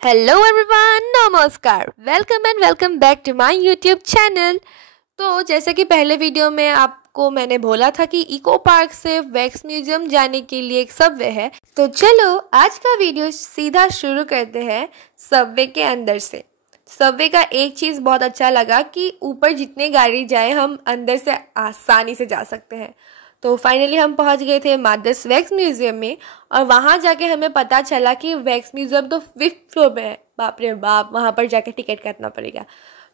Hello everyone, नमस्कार। Welcome back to my YouTube channel. तो जैसे कि पहले वीडियो में आपको मैंने बोला था कि इको पार्क से वैक्स म्यूजियम जाने के लिए एक सबवे है। तो चलो आज का वीडियो सीधा शुरू करते हैं सबवे के अंदर से। सबवे का एक चीज़ बहुत अच्छा लगा कि ऊपर जितने गाड़ी जाए हम अंदर से आसानी से जा सकते हैं। तो फाइनली हम पहुंच गए थे मादस वैक्स म्यूजियम में और वहां जाके हमें पता चला कि वैक्स म्यूजियम तो 5th फ्लोर पे है। बाप रे बाप, वहां पर जाके टिकट काटना पड़ेगा।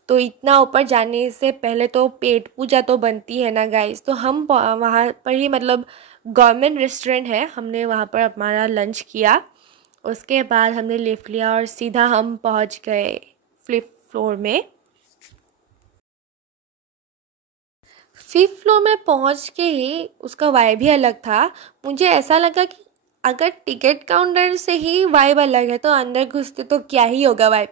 तो इतना ऊपर जाने से पहले तो पेट पूजा तो बनती है ना गाइस। तो हम वहाँ पर ही गवर्नमेंट रेस्टोरेंट है, हमने वहाँ पर हमारा लंच किया। उसके बाद हमने लिफ्ट लिया और सीधा हम पहुँच गए 5th फ्लोर में। 5th फ्लोर में पहुंच के ही उसका वाइब ही अलग था। मुझे ऐसा लगा कि अगर टिकट काउंटर से ही वाइब अलग है तो अंदर घुसते तो क्या ही होगा वाइब।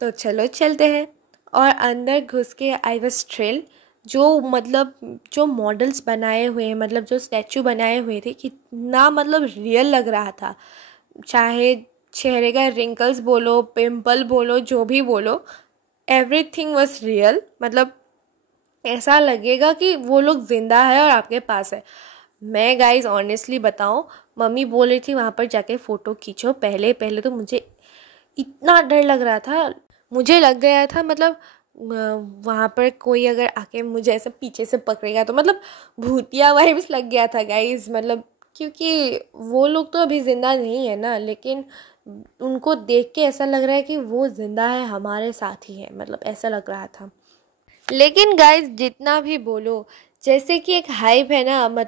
तो चलो चलते हैं। और अंदर घुस के आई वाज थ्रिल। जो मॉडल्स बनाए हुए हैं, जो स्टैचू बनाए हुए थे, कितना रियल लग रहा था। चाहे चेहरे का रिंकल्स बोलो, पिंपल बोलो, जो भी बोलो, एवरीथिंग वाज रियल। ऐसा लगेगा कि वो लोग जिंदा है और आपके पास है। मैं गाइज ऑनेस्टली बताऊं, मम्मी बोल रही थी वहाँ पर जाके फ़ोटो खींचो। पहले पहले तो मुझे इतना डर लग रहा था, मुझे लग गया था वहाँ पर कोई अगर आके मुझे ऐसा पीछे से पकड़ेगा तो भूतिया वाइब्स लग गया था गाइज। क्योंकि वो लोग तो अभी ज़िंदा नहीं है ना, लेकिन उनको देख के ऐसा लग रहा है कि वो ज़िंदा है, हमारे साथ ही है, ऐसा लग रहा था। लेकिन गाइज जितना भी बोलो, जैसे कि एक हाइप है ना,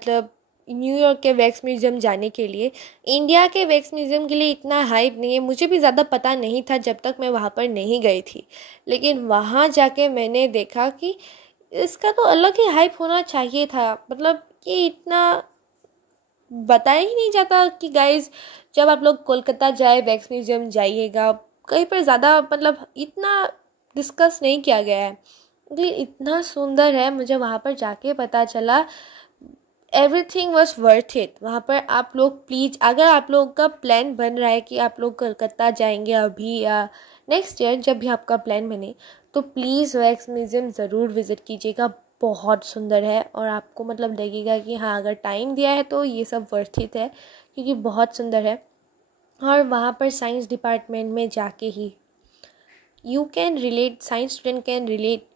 न्यूयॉर्क के वैक्स म्यूजियम जाने के लिए, इंडिया के वैक्स म्यूजियम के लिए इतना हाइप नहीं है। मुझे भी ज़्यादा पता नहीं था जब तक मैं वहाँ पर नहीं गई थी। लेकिन वहाँ जाके मैंने देखा कि इसका तो अलग ही हाइप होना चाहिए था। ये इतना बताया ही नहीं जाता कि गाइज जब आप लोग कोलकाता जाए वैक्स म्यूजियम जाइएगा, कहीं पर ज़्यादा इतना डिस्कस नहीं किया गया है। इतना सुंदर है, मुझे वहाँ पर जाके पता चला एवरीथिंग वॉज वर्थ इट। वहाँ पर आप लोग प्लीज़, अगर आप लोगों का प्लान बन रहा है कि आप लोग कलकत्ता जाएंगे अभी या नेक्स्ट ईयर, जब भी आपका प्लान बने, तो प्लीज़ वैक्स म्यूज़ियम ज़रूर विज़िट कीजिएगा। बहुत सुंदर है और आपको लगेगा कि हाँ, अगर टाइम दिया है तो ये सब वर्थ इट है, क्योंकि बहुत सुंदर है। और वहाँ पर साइंस डिपार्टमेंट में जाके ही you can relate, science student can relate.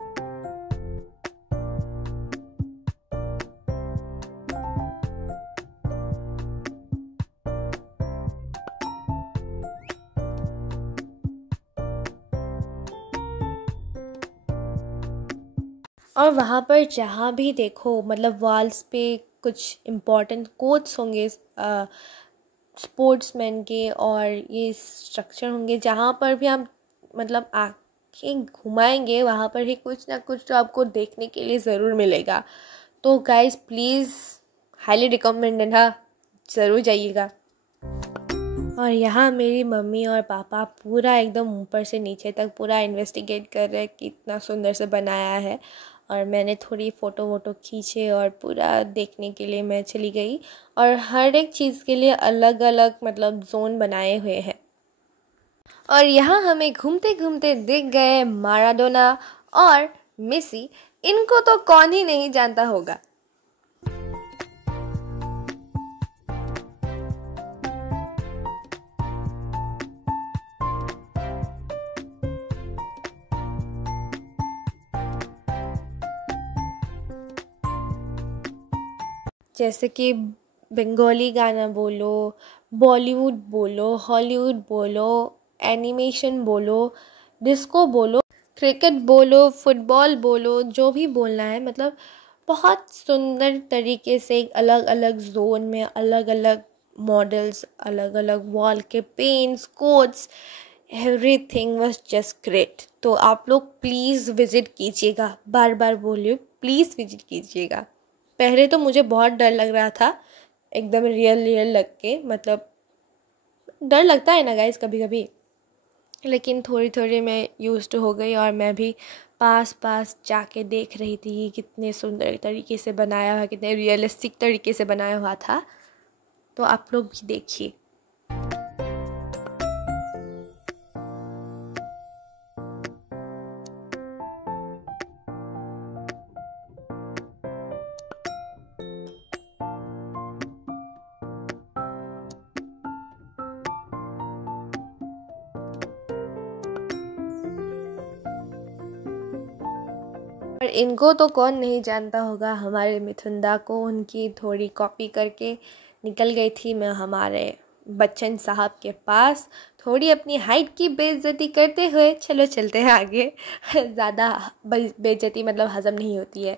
और वहाँ पर जहाँ भी देखो वॉल्स पे कुछ इम्पोर्टेंट कोट्स होंगे स्पोर्ट्समैन के, और ये स्ट्रक्चर होंगे। जहाँ पर भी हम आँखें घुमाएंगे वहाँ पर ही कुछ ना कुछ तो आपको देखने के लिए ज़रूर मिलेगा। तो गाइस प्लीज़, हाईली रिकमेंडेड, हाँ, ज़रूर जाइएगा। और यहाँ मेरी मम्मी और पापा पूरा एकदम ऊपर से नीचे तक पूरा इन्वेस्टिगेट कर रहे हैं कि इतना सुंदर से बनाया है। और मैंने थोड़ी फ़ोटो वोटो खींचे और पूरा देखने के लिए मैं चली गई। और हर एक चीज़ के लिए अलग अलग जोन बनाए हुए हैं। और यहाँ हमें घूमते घूमते दिख गए माराडोना और मेसी। इनको तो कौन ही नहीं जानता होगा। जैसे कि बंगाली गाना बोलो, बॉलीवुड बोलो, हॉलीवुड बोलो, एनिमेशन बोलो, डिस्को बोलो, क्रिकेट बोलो, फुटबॉल बोलो, जो भी बोलना है, बहुत सुंदर तरीके से अलग अलग जोन में अलग अलग मॉडल्स, अलग अलग वॉल के paints, quotes, everything was just great. तो आप लोग प्लीज़ विज़िट कीजिएगा, बार बार बोलिए, प्लीज़ विज़िट कीजिएगा। पहले तो मुझे बहुत डर लग रहा था, एकदम रियल लग के, डर लगता है ना गाइस कभी कभी, लेकिन थोड़ी थोड़ी मैं यूज्ड हो गई और मैं भी पास जाके देख रही थी कि कितने सुंदर तरीके से बनाया हुआ, कितने रियलिस्टिक तरीके से बनाया हुआ था। तो आप लोग भी देखिए। इनको तो कौन नहीं जानता होगा, हमारे मिथुन दा को। उनकी थोड़ी कॉपी करके निकल गई थी मैं हमारे बच्चन साहब के पास, थोड़ी अपनी हाइट की बेइज्जती करते हुए। चलो चलते हैं आगे। ज़्यादा बेइज्जती मतलब हज़म नहीं होती है।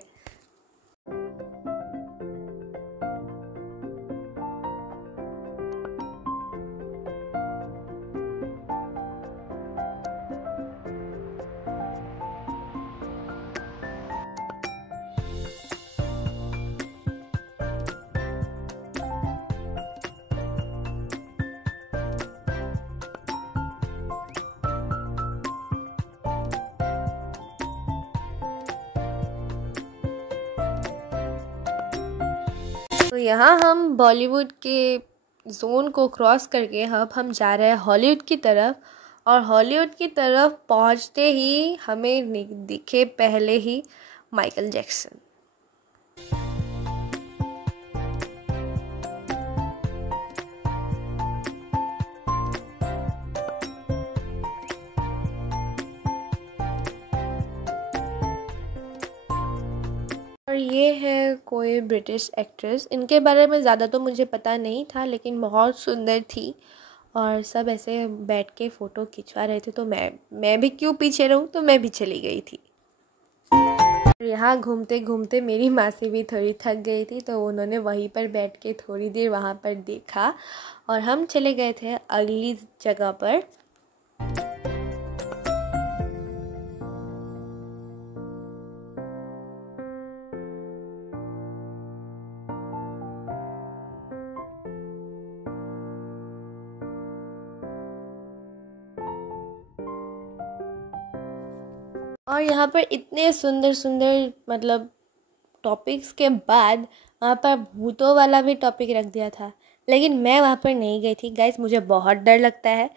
तो यहाँ हम बॉलीवुड के जोन को क्रॉस करके अब हम जा रहे हैं हॉलीवुड की तरफ। और हॉलीवुड की तरफ पहुँचते ही हमें दिखे पहले ही माइकल जैक्सन। और ये है कोई ब्रिटिश एक्ट्रेस। इनके बारे में ज़्यादा तो मुझे पता नहीं था, लेकिन बहुत सुंदर थी। और सब ऐसे बैठ के फ़ोटो खिंचवा रहे थे, तो मैं भी क्यों पीछे रहूं, तो मैं भी चली गई थी। यहाँ घूमते घूमते मेरी मासी भी थोड़ी थक गई थी, तो उन्होंने वहीं पर बैठ के थोड़ी देर वहाँ पर देखा और हम चले गए थे अगली जगह पर। और यहाँ पर इतने सुंदर सुंदर मतलब टॉपिक्स के बाद वहाँ पर भूतों वाला भी टॉपिक रख दिया था, लेकिन मैं वहाँ पर नहीं गई थी गाइस। मुझे बहुत डर लगता है,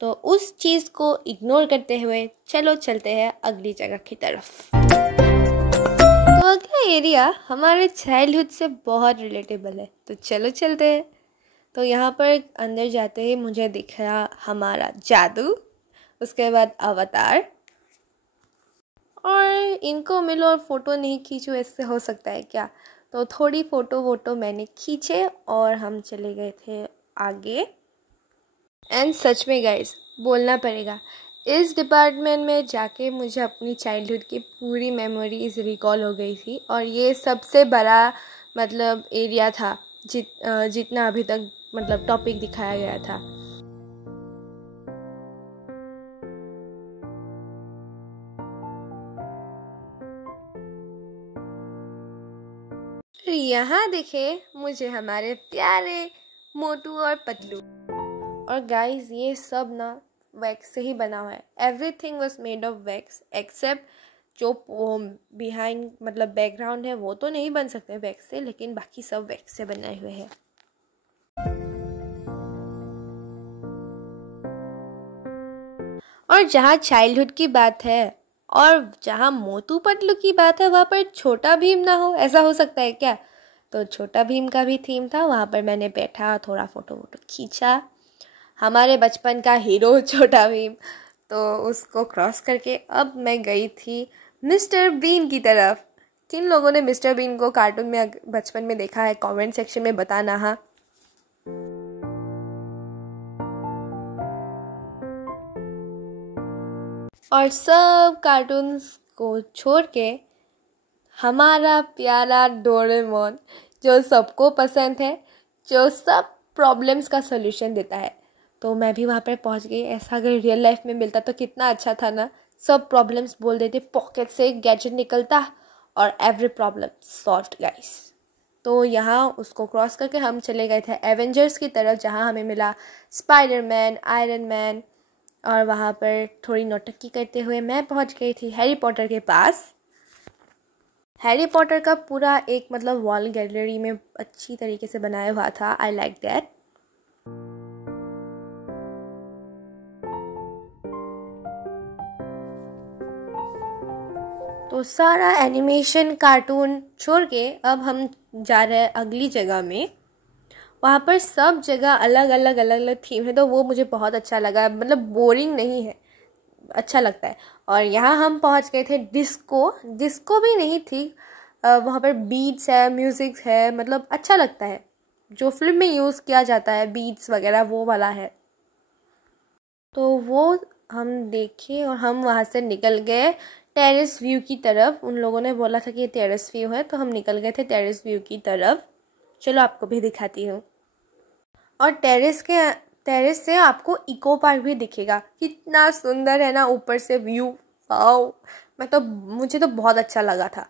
तो उस चीज़ को इग्नोर करते हुए चलो चलते हैं अगली जगह की तरफ। तो अगला एरिया हमारे चाइल्डहुड से बहुत रिलेटेबल है, तो चलो चलते हैं। तो यहाँ पर अंदर जाते ही मुझे दिख रहा हमारा जादू, उसके बाद अवतार। और इनको मिलो और फ़ोटो नहीं खींचो, ऐसे हो सकता है क्या? तो थोड़ी फ़ोटो वोटो मैंने खींचे और हम चले गए थे आगे। एंड सच में गाइस बोलना पड़ेगा, इस डिपार्टमेंट में जाके मुझे अपनी चाइल्डहुड की पूरी मेमोरीज रिकॉल हो गई थी। और ये सबसे बड़ा मतलब एरिया था जितना अभी तक मतलब टॉपिक दिखाया गया था। यहाँ दिखे मुझे हमारे प्यारे मोटू और पतलू। और गाइस ये सब ना वैक्स से ही बना हुआ है। Everything was made of wax except जो बिहाइंड मतलब बैकग्राउंड है वो तो नहीं बन सकते वैक्स से, लेकिन बाकी सब वैक्स से बनाए हुए हैं। और जहाँ चाइल्डहुड की बात है और जहाँ मोटू पतलू की बात है, वहाँ पर छोटा भीम ना हो, ऐसा हो सकता है क्या? तो छोटा भीम का भी थीम था, वहाँ पर मैंने बैठा थोड़ा फ़ोटो वोटो खींचा। हमारे बचपन का हीरो छोटा भीम, तो उसको क्रॉस करके अब मैं गई थी मिस्टर बीन की तरफ। किन लोगों ने मिस्टर बीन को कार्टून में बचपन में देखा है, कमेंट सेक्शन में बताना। हाँ, और सब कार्टून्स को छोड़ के हमारा प्यारा डोरेमोन, जो सबको पसंद है, जो सब प्रॉब्लम्स का सलूशन देता है। तो मैं भी वहाँ पर पहुँच गई। ऐसा अगर रियल लाइफ में मिलता तो कितना अच्छा था ना। सब प्रॉब्लम्स बोल देते, पॉकेट से गैजेट निकलता और एवरी प्रॉब्लम सॉल्व्ड गाइस। तो यहाँ उसको क्रॉस करके हम चले गए थे एवेंजर्स की तरफ, जहाँ हमें मिला स्पाइडरमैन, आयरन मैन। और वहाँ पर थोड़ी नौटंकी करते हुए मैं पहुँच गई थी हैरी पॉटर के पास। हैरी पॉटर का पूरा एक मतलब वॉल गैलरी में अच्छी तरीके से बनाया हुआ था। I like that. तो सारा एनिमेशन कार्टून छोड़ के अब हम जा रहे हैं अगली जगह में। वहाँ पर सब जगह अलग अलग थीम है, तो वो मुझे बहुत अच्छा लगा। मतलब बोरिंग नहीं है, अच्छा लगता है। और यहाँ हम पहुँच गए थे डिस्को भी नहीं थी, वहाँ पर बीट्स है, म्यूज़िक है, मतलब अच्छा लगता है। जो फिल्म में यूज़ किया जाता है बीट्स वगैरह वो वाला है। तो वो हम देखे और हम वहाँ से निकल गए टेरेस व्यू की तरफ। उन लोगों ने बोला था कि ये टेरेस व्यू है, तो हम निकल गए थे टेरेस व्यू की तरफ। चलो आपको भी दिखाती हूँ। और टेरेस से आपको इको पार्क भी दिखेगा। कितना सुंदर है ना ऊपर से व्यू, वाओ। मुझे तो बहुत अच्छा लगा था।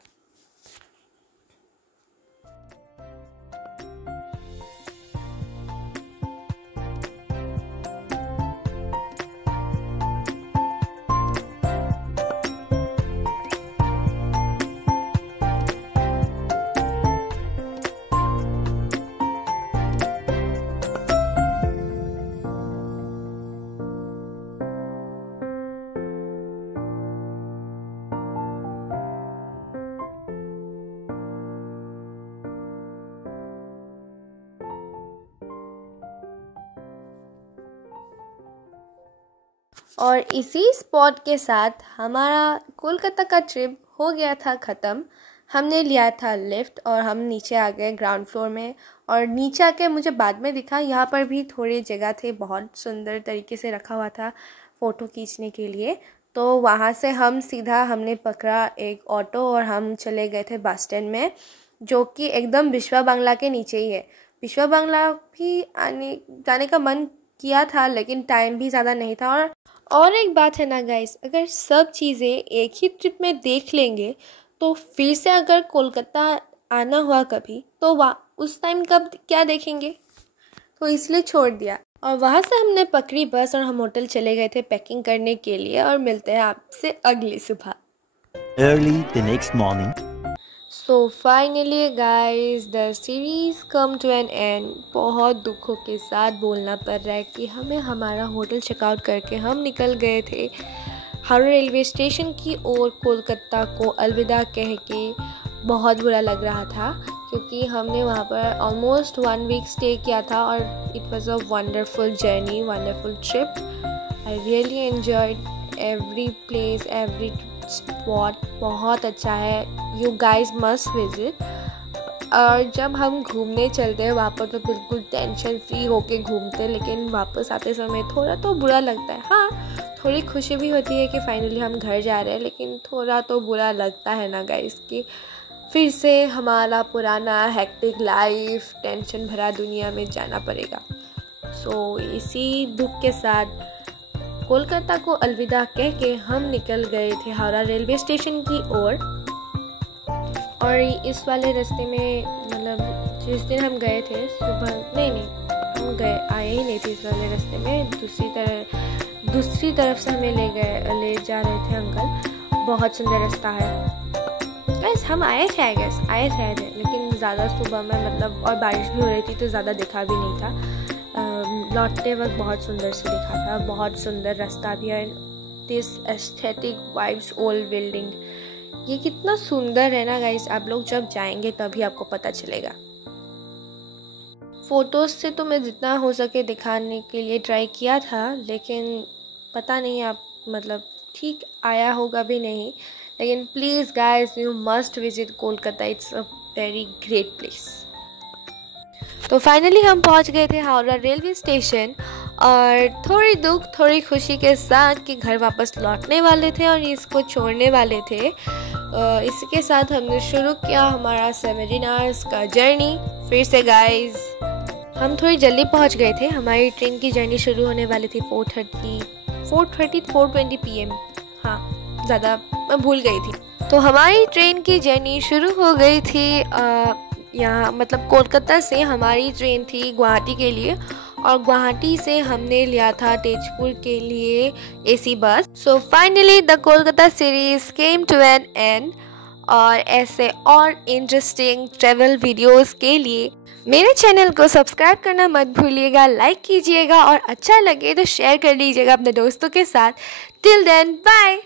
और इसी स्पॉट के साथ हमारा कोलकाता का ट्रिप हो गया था ख़त्म। हमने लिया था लिफ्ट और हम नीचे आ गए ग्राउंड फ्लोर में। और नीचे आके मुझे बाद में दिखा यहाँ पर भी थोड़ी जगह थे, बहुत सुंदर तरीके से रखा हुआ था फ़ोटो खींचने के लिए। तो वहाँ से हमने पकड़ा एक ऑटो और हम चले गए थे बस स्टैंड में, जो कि एकदम विश्वा बांग्ला के नीचे ही है। विश्वा बांग्ला भी जाने का मन किया था, लेकिन टाइम भी ज़्यादा नहीं था। और एक बात है ना गाइस, अगर सब चीज़ें एक ही ट्रिप में देख लेंगे तो फिर से अगर कोलकाता आना हुआ कभी तो उस टाइम कब क्या देखेंगे, तो इसलिए छोड़ दिया। और वहाँ से हमने पकड़ी बस और हम होटल चले गए थे पैकिंग करने के लिए। और मिलते हैं आपसे अगली सुबह early the next morning. So finally guys, the series come to an end। बहुत दुखों के साथ बोलना पड़ रहा है कि हमें हमारा होटल चेकआउट करके हम निकल गए थे हावड़ा रेलवे स्टेशन की ओर। कोलकाता को अलविदा कह के बहुत बुरा लग रहा था, क्योंकि हमने वहाँ पर ऑलमोस्ट 1 वीक स्टे किया था और it was a wonderful journey, wonderful trip. I really enjoyed every place, every spot. बहुत अच्छा है, यू गाइज मस्ट विजिट। और जब हम घूमने चलते हैं वहाँ पर तो बिल्कुल टेंशन फ्री होके घूमते हैं, लेकिन वापस आते समय थोड़ा तो बुरा लगता है। हाँ, थोड़ी खुशी भी होती है कि फाइनली हम घर जा रहे हैं, लेकिन थोड़ा तो बुरा लगता है ना गाइस कि फिर से हमारा पुराना हेक्टिक लाइफ, टेंशन भरा दुनिया में जाना पड़ेगा। सो इसी दुख के साथ कोलकाता को अलविदा कह के हम निकल गए थे हावड़ा रेलवे स्टेशन की ओर। और इस वाले रास्ते में, मतलब जिस दिन हम गए थे सुबह, नहीं हम आए ही नहीं थे इस वाले रास्ते में, दूसरी तरफ से हमें ले जा रहे थे अंकल। बहुत सुंदर रास्ता है गैस। हम आए थे लेकिन ज़्यादा सुबह में, मतलब और बारिश भी हो रही थी तो ज़्यादा दिखा भी नहीं था। लौटते वक्त बहुत सुंदर से दिखा था, बहुत सुंदर रास्ता भी है। This aesthetic vibes old building, ये कितना सुंदर है ना गाइस। आप लोग जब जाएंगे तभी आपको पता चलेगा। फ़ोटोज़ से तो मैं जितना हो सके दिखाने के लिए ट्राई किया था, लेकिन पता नहीं आप मतलब ठीक आया होगा भी नहीं। लेकिन please guys, you must visit Kolkata, it's a very great place. तो फाइनली हम पहुंच गए थे हावड़ा रेलवे स्टेशन और थोड़ी दुख थोड़ी खुशी के साथ कि घर वापस लौटने वाले थे और इसको छोड़ने वाले थे। इसके साथ हमने शुरू किया हमारा 17 आवर्स का जर्नी। फिर से गाइस हम थोड़ी जल्दी पहुंच गए थे। हमारी ट्रेन की जर्नी शुरू होने वाली थी 4:20 PM। हाँ, ज़्यादा मैं भूल गई थी। तो हमारी ट्रेन की जर्नी शुरू हो गई थी यहाँ, मतलब कोलकाता से हमारी ट्रेन थी गुवाहाटी के लिए, और गुवाहाटी से हमने लिया था तेजपुर के लिए AC bus. So finally the Kolkata series came to an end. और ऐसे और इंटरेस्टिंग ट्रैवल वीडियोस के लिए मेरे चैनल को सब्सक्राइब करना मत भूलिएगा, लाइक कीजिएगा और अच्छा लगे तो शेयर कर लीजिएगा अपने दोस्तों के साथ। Till then bye.